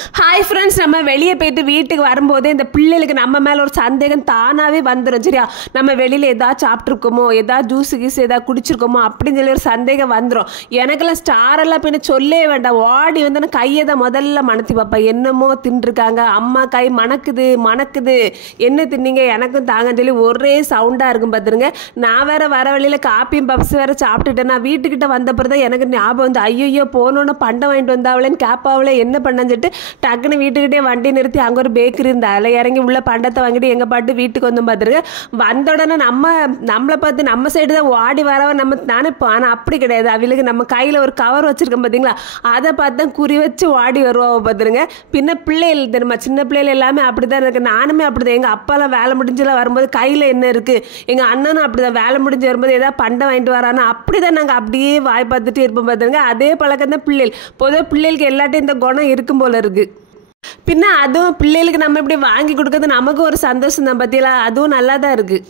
Hi friends, நம்ம வெளியே போயிட்டு வீட்டுக்கு வரும்போது இந்த பிள்ளைகளுக்கு நம்ம மேலே ஒரு சந்தேகம் தானாகவே வந்துடும். சரியா, நம்ம வெளியில் எதாவது சாப்பிட்ருக்கோமோ, எதாவது ஜூஸு கீஸ் எதாவது குடிச்சிருக்கோமோ அப்படின்னு சொல்லி ஒரு சந்தேகம் வந்துடும். எனக்கெல்லாம் ஸ்டாரெல்லாம் பின்ன சொல்லவே வேண்டாம். ஓடி வந்து நான் கையை தான் முதல்ல மணத்தி பார்ப்பேன். என்னமோ தின்றுருக்காங்க, அம்மா கை மணக்குது மணக்குது, என்ன தின்னீங்க எனக்கும் தாங்கன்னு சொல்லி ஒரே சவுண்டாக இருக்கும் பார்த்துருங்க. நான் வேற வர வழியில் காப்பியும் பப்ஸ் வேற சாப்பிட்டுட்டேன். நான் வீட்டுக்கிட்ட வந்த பிறகு தான் எனக்கு ஞாபகம் வந்து, ஐயோ போனோன்னு பண்டம் வாங்கிட்டு வந்தாவளேன்னு கேப்பாவளே என்ன பண்ணான்னு சொல்லிட்டு டக்குன்னு வீட்டுக்கிட்டே வண்டி நிறுத்தி அங்கே ஒரு பேக்கரி இருந்தா அதில் இறங்கி உள்ள பண்டத்தை வாங்கிட்டு எங்கள் பாட்டு வீட்டுக்கு வந்து பார்த்துருக்கு. வந்த உடனே நம்மளை பார்த்து நம்ம சைடு தான் ஓடி வரவ நம்ம நினைப்போம். ஆனால் அப்படி கிடையாது. அவளுக்கு நம்ம கையில் ஒரு கவர் வச்சுருக்கோம் பார்த்தீங்களா, அதை பார்த்து தான் குறி வச்சு ஓடி வருவாவை பார்த்துருங்க. பின்ன பிள்ளைகள் தெரியுமா, சின்ன பிள்ளைகள் எல்லாமே அப்படி தான் இருக்குது. நானுமே அப்படி தான். எங்கள் அப்பாலாம் வேலை முடிஞ்செல்லாம் வரும்போது கையில் என்ன இருக்குது, எங்கள் அண்ணனும் அப்படி தான் வேலை முடிஞ்சு வரும்போது ஏதாவது பண்டம் வாங்கிட்டு வரானா அப்படி தான் நாங்கள் அப்படியே வாய் பார்த்துட்டு இருப்போம் பார்த்துருங்க. அதே பழக்கம் தான் பிள்ளைகள். பொதுவாக பிள்ளைகளுக்கு எல்லாட்டையும் இந்த குணம் இருக்கும் போல இருக்குது. பின்ன அதுவும் பிள்ளைகளுக்கு நம்ம இப்படி வாங்கி கொடுக்கறது நமக்கு ஒரு சந்தோஷம் தான். பற்றியெல்லாம் அதுவும் நல்லா தான் இருக்குது.